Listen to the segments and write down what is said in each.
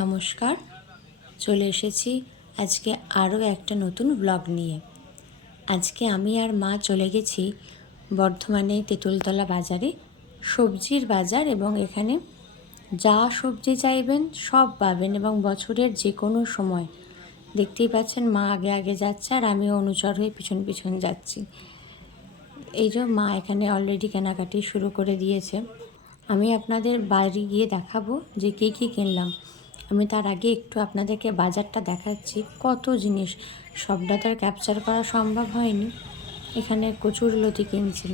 নমস্কার, চলে এসেছি আজকে আরও একটা নতুন ব্লগ নিয়ে। আজকে আমি আর মা চলে গেছি বর্ধমানে তেঁতুলতলা বাজারে, সবজির বাজার, এবং এখানে যা সবজি চাইবেন সব পাবেন এবং বছরের যে কোনো সময়। দেখতেই পাচ্ছেন মা আগে আগে যাচ্ছে আর আমিও অনুচর হয়ে পিছন পিছন যাচ্ছি। এই যে মা এখানে অলরেডি কেনাকাটি শুরু করে দিয়েছে। আমি আপনাদের বাড়ি গিয়ে দেখাবো যে কী কী কিনলাম। আমি তার আগে একটু আপনাদেরকে বাজারটা দেখাচ্ছি, কত জিনিস, সবটা তো আর ক্যাপচার করা সম্ভব হয়নি। এখানে কচুরলতি কিনছি,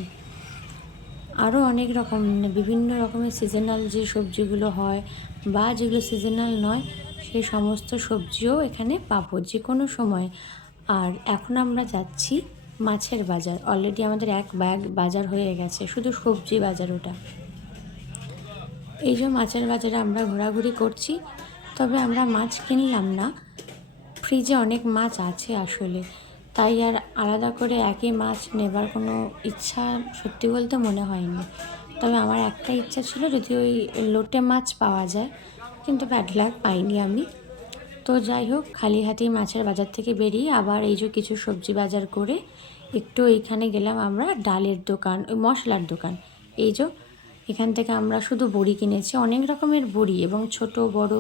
আরও অনেক রকম বিভিন্ন রকমের সিজনাল যে সবজিগুলো হয় বা যেগুলো সিজনাল নয় সেই সমস্ত সবজিও এখানে পাবো যে কোনো সময়। আর এখন আমরা যাচ্ছি মাছের বাজার। অলরেডি আমাদের এক ব্যাগ বাজার হয়ে গেছে, শুধু সবজি বাজার ওটা। এই যে মাছের বাজারে আমরা ঘোরাঘুরি করছি, তবে আমরা মাছ কিনলাম না। ফ্রিজে অনেক মাছ আছে আসলে, তাই আর আলাদা করে একই মাছ নেবার কোনো ইচ্ছা সত্যি বলতে মনে হয়নি। তবে আমার একটা ইচ্ছা ছিল যদি ওই লোটে মাছ পাওয়া যায়, কিন্তু ব্যাড লাক পাইনি আমি। তো যাই হোক, খালি হাতেই মাছের বাজার থেকে বেরিয়ে আবার এই যে কিছু সবজি বাজার করে একটু এইখানে গেলাম আমরা ডালের দোকান, ওই মশলার দোকান। এই যে এখান থেকে আমরা শুধু বড়ি কিনেছি, অনেক রকমের বড়ি এবং ছোট বড়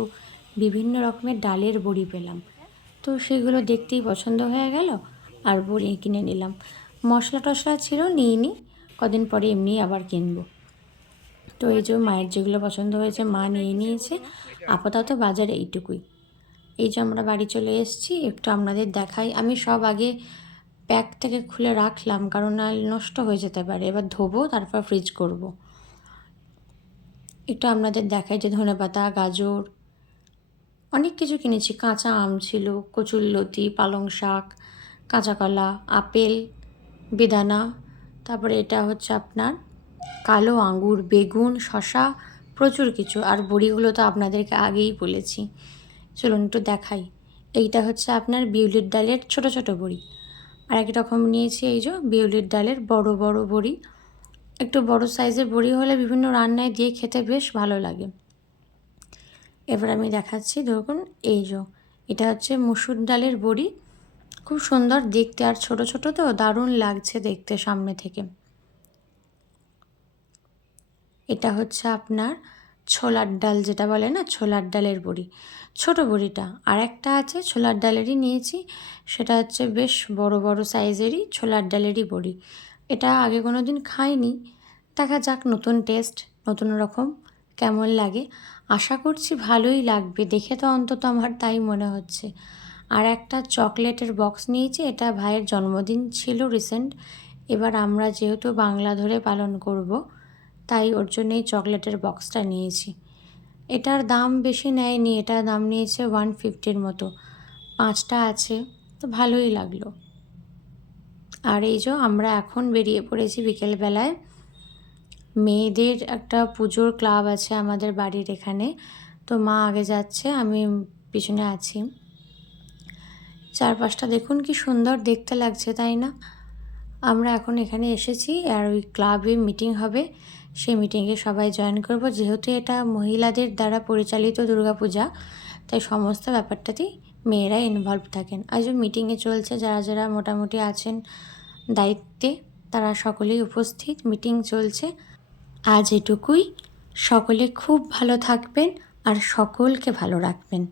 বিভিন্ন রকমের ডালের বড়ি পেলাম। তো সেগুলো দেখতেই পছন্দ হয়ে গেল আর বড়ি কিনে নিলাম। মশলা টশলা ছিল নিইনি, কদিন পরে এমনি আবার কিনবো। তো এই যে মায়ের যেগুলো পছন্দ হয়েছে মা নিয়ে নিয়েছে। আপাতত বাজার এইটুকুই। এই যে আমরা বাড়ি চলে এসেছি, একটু আপনাদের দেখাই। আমি সব আগে প্যাক থেকে খুলে রাখলাম, কারণ নাহলে নষ্ট হয়ে যেতে পারে। এবার ধোবো, তারপর ফ্রিজ করব। একটু আপনাদের দেখাই যে ধনেপাতা, গাজর, অনেক কিছু কিনেছি। কাঁচা আম ছিল, কচুরলতি, পালং শাক, কাঁচা কলা, আপেল, বেদানা, তারপরে এটা হচ্ছে আপনার কালো আঙুর, বেগুন, শশা, প্রচুর কিছু। আর বড়িগুলো তো আপনাদেরকে আগেই বলেছি। চলুন একটু দেখাই। এইটা হচ্ছে আপনার বিউলির ডালের ছোট ছোট বড়ি। আর এক রকম নিয়েছি এই যে বিউলির ডালের বড় বড় বড়ি। একটু বড় সাইজের বড়ি হলে বিভিন্ন রান্নায় দিয়ে খেতে বেশ ভালো লাগে। এবার আমি দেখাচ্ছি, দেখুন এই যে এটা হচ্ছে মুসুর ডালের বড়ি, খুব সুন্দর দেখতে আর ছোট ছোট তো দারুণ লাগছে দেখতে সামনে থেকে। এটা হচ্ছে আপনার ছোলার ডাল, যেটা বলে না ছোলার ডালের বড়ি, ছোট বড়িটা। আর একটা আছে ছোলার ডালেরই নিয়েছি, সেটা হচ্ছে বেশ বড় বড় সাইজেরই ছোলার ডালেরই বড়ি। এটা আগে কোনো দিন খাইনি, দেখা যাক নতুন টেস্ট, নতুন রকম কেমন লাগে। আশা করছি ভালোই লাগবে, দেখে তো অন্তত আমার তাই মনে হচ্ছে। আর একটা চকলেটের বক্স নিয়েছি, এটা ভাইয়ের জন্মদিন ছিল রিসেন্ট। এবার আমরা যেহেতু বাংলা ধরে পালন করব, তাই ওর জন্যই চকলেটের বক্সটা নিয়েছি। এটার দাম বেশি নেয়নি, এটার দাম নিয়েছে 150-র মতো। 5টা আছে, তো ভালোই লাগলো। আর এই যে আমরা এখন বেরিয়ে পড়েছি বিকেলবেলায়। মেয়েদের একটা পুজোর ক্লাব আছে আমাদের বাড়ির এখানে, তো মা আগে যাচ্ছে, আমি পিছনে আছি। চারপাশটা দেখুন কি সুন্দর দেখতে লাগছে, তাই না? আমরা এখন এখানে এসেছি আর ওই ক্লাবে মিটিং হবে, সেই মিটিংয়ে সবাই জয়েন করব। যেহেতু এটা মহিলাদের দ্বারা পরিচালিত দুর্গাপূজা, তাই সমস্ত ব্যাপারটাতেই মেয়েরা ইনভলভ থাকেন। আজ মিটিংয়ে চলছে, যারা যারা মোটামুটি আছেন দায়িত্বে তারা সকলেই উপস্থিত, মিটিং চলছে। আজ এটুকুই। সকলে খুব ভালো থাকবেন আর সকলকে ভালো রাখবেন।